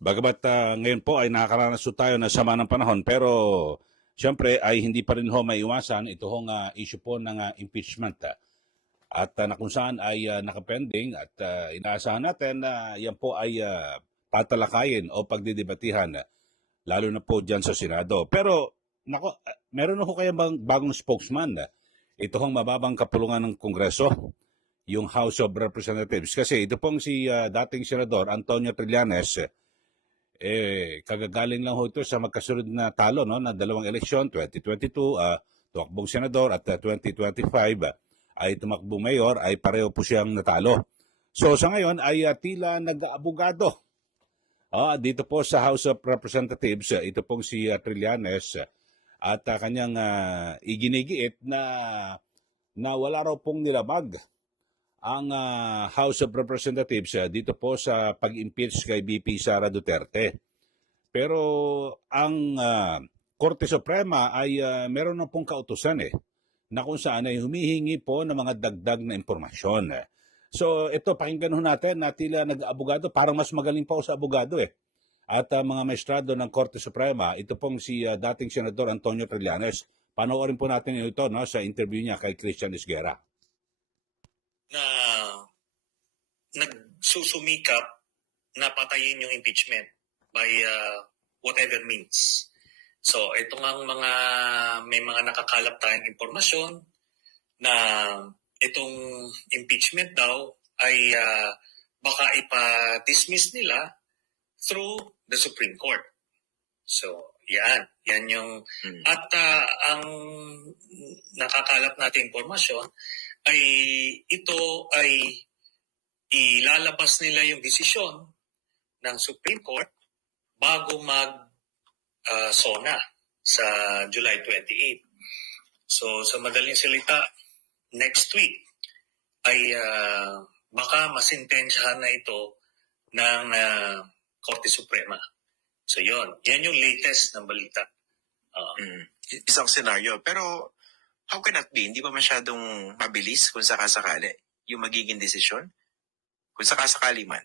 Bagamat ngayon po ay nakakaranas po tayo ng sama ng panahon, pero siyempre ay hindi pa rin ho maiwasan ito hong issue po ng impeachment. At na kung saan ay nakapending at inaasahan natin na yan po ay tatalakayin o pagdidebatihan, lalo na po dyan sa Senado. Pero nako, meron ho kaya bang bagong spokesman? Ito hong mababang kapulungan ng Kongreso, yung House of Representatives. Kasi ito pong si dating Senador Antonio Trillanes, kagagaling lang ho ito sa magkasunod na talo no, na dalawang eleksyon, 2022, tumakbong senador at 2025 ay tumakbong mayor, ay pareho po siyang natalo. So sa ngayon ay tila nag-aabogado dito po sa House of Representatives, ito pong si Trillanes at kanyang iginigiit na wala raw pong nilabag ang House of Representatives dito po sa pag-impeach kay VP Sara Duterte. Pero ang Korte Suprema ay meron na pong kautusan na kung saan ay humihingi po ng mga dagdag na impormasyon. So ito, pakinggan ho natin na tila nag-abogado, parang mas magaling pa sa abogado At mga maestrado ng Korte Suprema, ito pong si dating Senador Antonio Trillanes. Panoorin po natin ito no, sa interview niya kay Christian Esguerra. Na nagsusumikap na patayin yung impeachment by whatever means. So, ito nga may mga nakakalap tayong impormasyon na itong impeachment daw ay baka ipa-dismiss nila through the Supreme Court. So, yan yung at ang nakakalap natin impormasyon ay ito ay ilalabas nila yung desisyon ng Supreme Court bago mag-SONA sa July 28. So sa madaling salita, next week ay baka masintensyahan na ito ng Korte Suprema. So yan yung latest na balita. Isang senaryo. Pero how can that be? Hindi ba masyadong mabilis kung sakasakali yung magiging desisyon? Kung sakasakali man.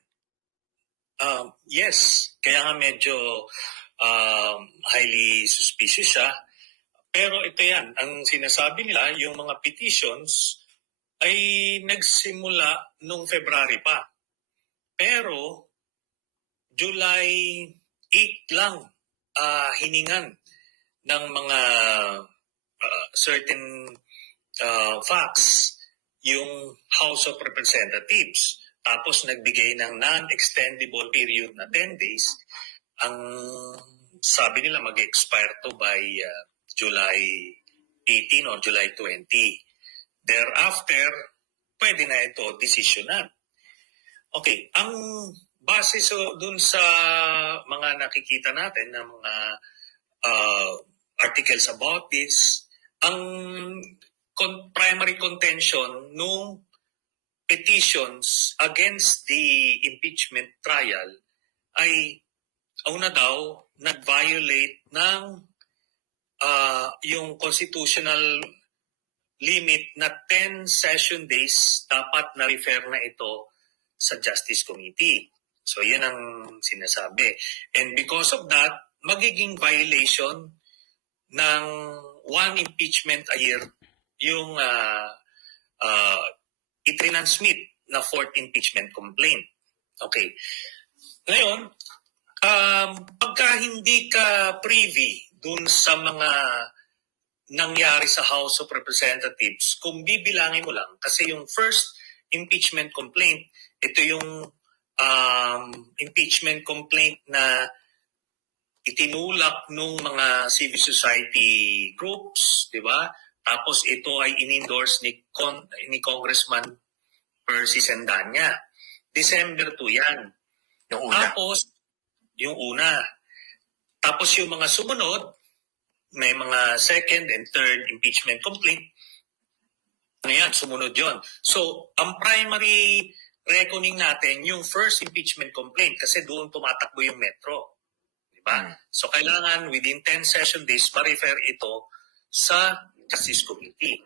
Yes. Kaya nga medyo highly suspicious siya. Pero ito yan. Ang sinasabi nila, yung mga petitions ay nagsimula nung February pa. Pero July 8 lang hiningan ng mga certain facts yung House of Representatives. Tapos nagbigay ng non-extendable period na 10 days. Ang sabi nila mag-expire to by July 18 or July 20. Thereafter, pwede na ito desisyonan. Okay, ang base dun sa mga nakikita natin ng mga articles about this, ang primary contention nung petitions against the impeachment trial ay una daw nag-violate ng yung constitutional limit na 10 session days dapat na-refer na ito sa Justice Committee. So yan ang sinasabi. And because of that, magiging violation ng one impeachment a year yung i-transmit na fourth impeachment complaint. Okay. Ngayon, pagka hindi ka privy dun sa mga nangyari sa House of Representatives, kung bibilangin mo lang, kasi yung first impeachment complaint, ito yung impeachment complaint na itinulak nung mga civil society groups, di ba? Tapos ito ay in-endorse ni Congressman Percy Sendanya. December 2 yan. Yung una. Tapos, yung una. Tapos yung mga sumunod, may mga second and third impeachment complaint. Ano yan? Sumunod yon. So, ang primary reckoning natin, yung first impeachment complaint kasi doon tumatakbo yung metro. Diba? So, kailangan within 10 session days, ma-refer ito sa Justice Committee.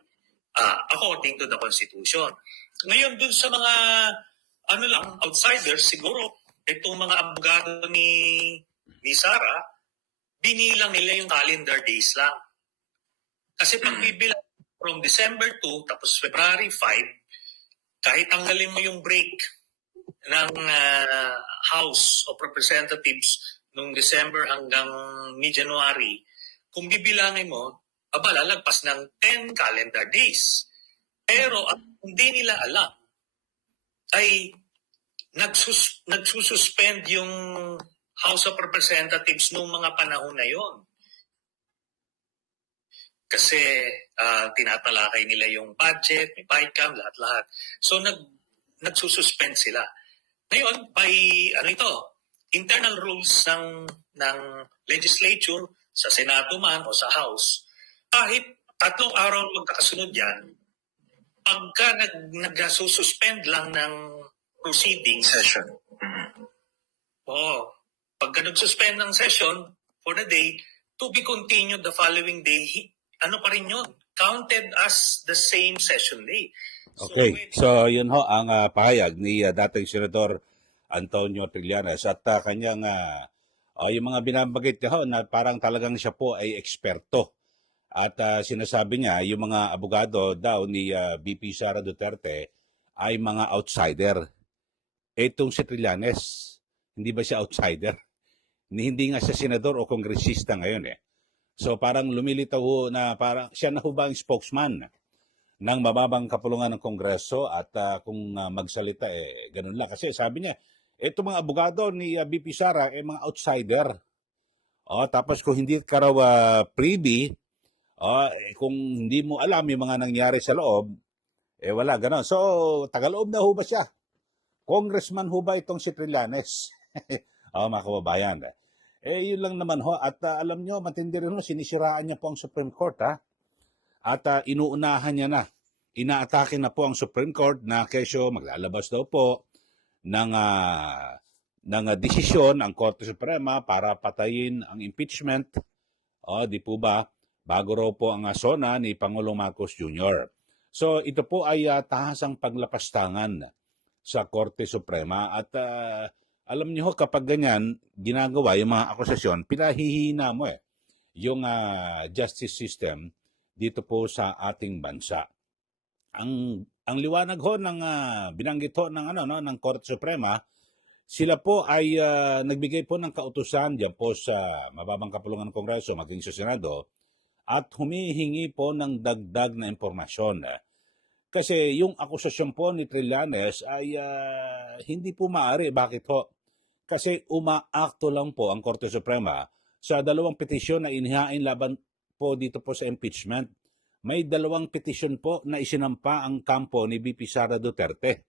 According to the Constitution. Ngayon, dun sa mga outsiders, siguro, itong mga abogado ni Sara, binilang nila yung calendar days lang. Kasi pag bibilang from December 2 tapos February 5, kahit tanggalin mo yung break ng House of Representatives nung December hanggang mid-January, kung bibilangin mo, lalagpas ng 10 calendar days. Pero ang hindi nila alam ay nagsususpend yung House of Representatives nung mga panahon na yon. Kasi tinatalakay nila yung budget, may BICAM, lahat-lahat. So nagsususpend sila. Ngayon, by internal rules ng legislature, sa Senado man o sa House, kahit 3 araw magkakasunod yan, pagka nagsususpend lang ng proceedings, Session. pagka nag-suspend ng session for the day, to be continued the following day, ano pa rin yun? Counted as the same session day. Okay, so yun ho ang pahayag ni dating Senador Antonio Trillanes at kanyang yung mga binabagit niya ho na parang talagang siya po ay eksperto. At sinasabi niya yung mga abogado daw ni VP Sara Duterte ay mga outsider. Itong si Trillanes, hindi ba siya outsider? Hindi nga siya senador o kongresista ngayon eh. So parang lumilitaw ho na parang siya na ho ba ang spokesman ng mababang kapulungan ng Kongreso at kung magsalita ganun lang. Kasi sabi niya, ito mga abogado ni VP Sara mga outsider. Tapos kung hindi ka raw privy, kung hindi mo alam yung mga nangyari sa loob, wala ganon. So tagaloob na ho ba siya? Congressman ho ba itong si Trillanes? Mga kababayan. Yun lang naman ho. At alam nyo, matindi rin ho, sinisiraan niya po ang Supreme Court, ha? At inuunahan niya na. Inaatake na po ang Supreme Court na kesyo maglalabas daw po ng desisyon ang Korte Suprema para patayin ang impeachment. Di po ba? Bago raw po ang sona ni Pangulong Marcos Jr. So ito po ay tahasang paglapastangan sa Korte Suprema at alam niyo kapag ganyan ginagawa yung mga akusasyon, pinahihina mo yung justice system dito po sa ating bansa. Ang liwanag ho ng binanggit ho ng Korte Suprema, sila po ay nagbigay po ng kautusan diyan po sa mababang kapulungan ng Kongreso maging sa Senado at humihingi po ng dagdag na impormasyon. Kasi yung akusasyon po ni Trillanes ay hindi po maaari. Bakit ho? Kasi umaakto lang po ang Korte Suprema sa 2 petisyon na inihain laban po dito po sa impeachment. May 2 petisyon po na isinampa ang kampo ni VP Sara Duterte.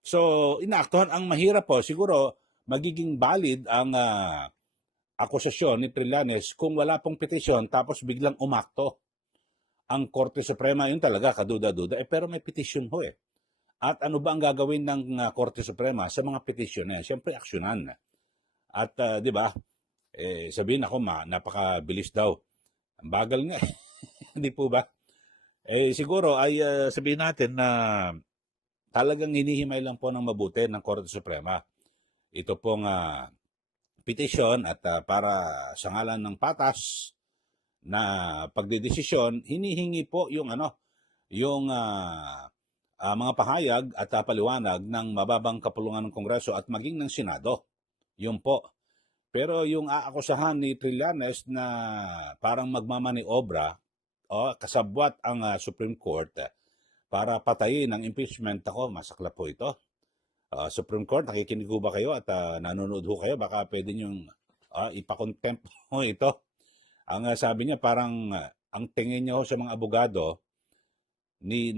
So, inaaktuhan ang mahirap po. Siguro, magiging valid ang akusasyon ni Trillanes kung wala pong petisyon tapos biglang umakto ang Korte Suprema. Yun talaga, kaduda-duda. Pero may petisyon ho At ano ba ang gagawin ng Korte Suprema sa mga petisyon na yan? Siyempre, aksyonan. At di ba, sabihin ako, napakabilis daw. Ang bagal nga. Hindi po ba? Siguro ay sabihin natin na talagang hinihimay lang po ng mabuti ng Korte Suprema. Ito pong petisyon at para sa ngalan ng patas na pagdedesisyon, hinihingi po yung mga pahayag at paliwanag ng mababang kapulungan ng Kongreso at maging ng Senado. Yun po. Pero yung aakusahan ni Trillanes na parang magmamaniobra kasabwat ang Supreme Court para patayin ang impeachment, masakla po ito. Supreme Court, nakikinig ba kayo at nanonood ho kayo? Baka pwede niyong ipakontempt ho ito. Ang sabi niya parang ang tingin niya ho sa mga abogado ni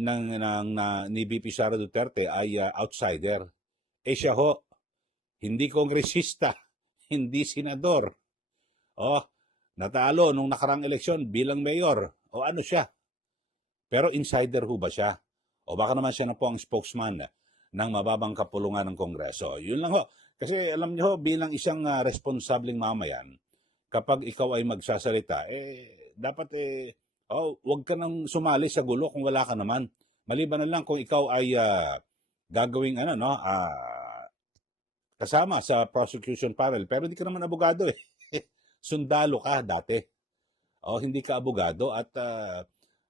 VP Sara Duterte ay outsider. Siya ho, hindi kongresista, hindi senador. Natalo nung nakarang eleksyon bilang mayor. Ano siya? Pero insider ho ba siya? O baka naman siya na po ang spokesman ng mababang kapulungan ng Kongreso. Yun lang ho. Kasi alam niyo ho, bilang isang responsableng mamayan, kapag ikaw ay magsasalita, dapat huwag ka nang sumali sa gulo kung wala ka naman. Maliban na lang kung ikaw ay gagawing kasama sa prosecution panel. Pero hindi ka naman abogado eh. Sundalo ka dati. O hindi ka abogado at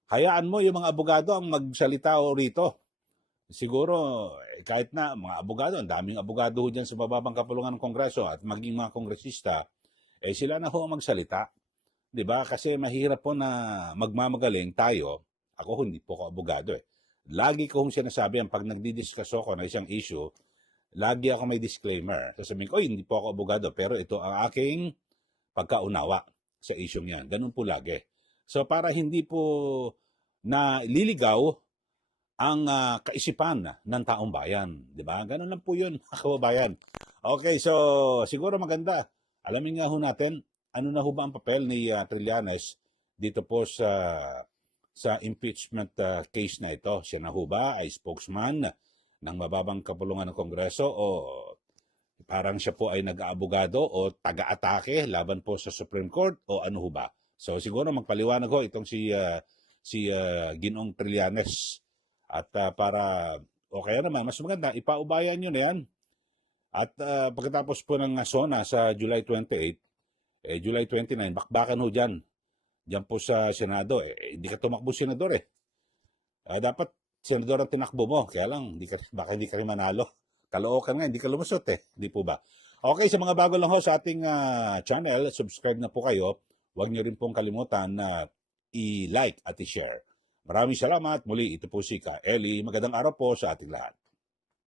hayaan mo yung mga abogado ang magsalita o rito. Siguro, kahit na mga abogado, ang daming abogado dyan sa mababang kapulungan ng Kongreso at maging mga kongresista, sila na ho ang magsalita. 'Di ba? Kasi mahirap po na magmamagaling tayo. Ako hindi po ako abogado eh. Lagi ko hong sinasabi ang pag nagdi-discuss ako ng isang issue, lagi ako may disclaimer. Sasabihin ko, hindi po ako abogado, pero ito ang aking pagkaunawa sa issue niyan. Ganun po lagi. So para hindi po na liligaw ang kaisipan ng taong bayan. Di ba? Ganun lang po yun, mga kababayan. Okay, so siguro maganda. Alamin nga ho natin, ano na ho ba ang papel ni Trillanes dito po sa impeachment case na ito? Siya na ho ba ay spokesman ng mababang kapulungan ng Kongreso o parang siya po ay nag-aabogado o taga-atake laban po sa Supreme Court o ano ho ba? So siguro magpaliwanag ho itong si Ginoong Trillanes. At para o kaya naman, mas maganda, ipaubayan nyo na yan. At pagkatapos po ng SONA sa July 28, July 29, bakbakan ho dyan. Dyan po sa Senado. Hindi ka tumakbo senador eh. Dapat senador ang tinakbo mo. Kaya lang, baka hindi ka rin manalo. Kalookan nga, hindi ka lumusot eh. Hindi po ba? Okay, sa mga bago lang ho sa ating channel, subscribe na po kayo. Huwag nyo rin pong kalimutan na i-like at i-share. Maraming salamat. Muli, ito po si Ka Eli. Magandang araw po sa ating lahat.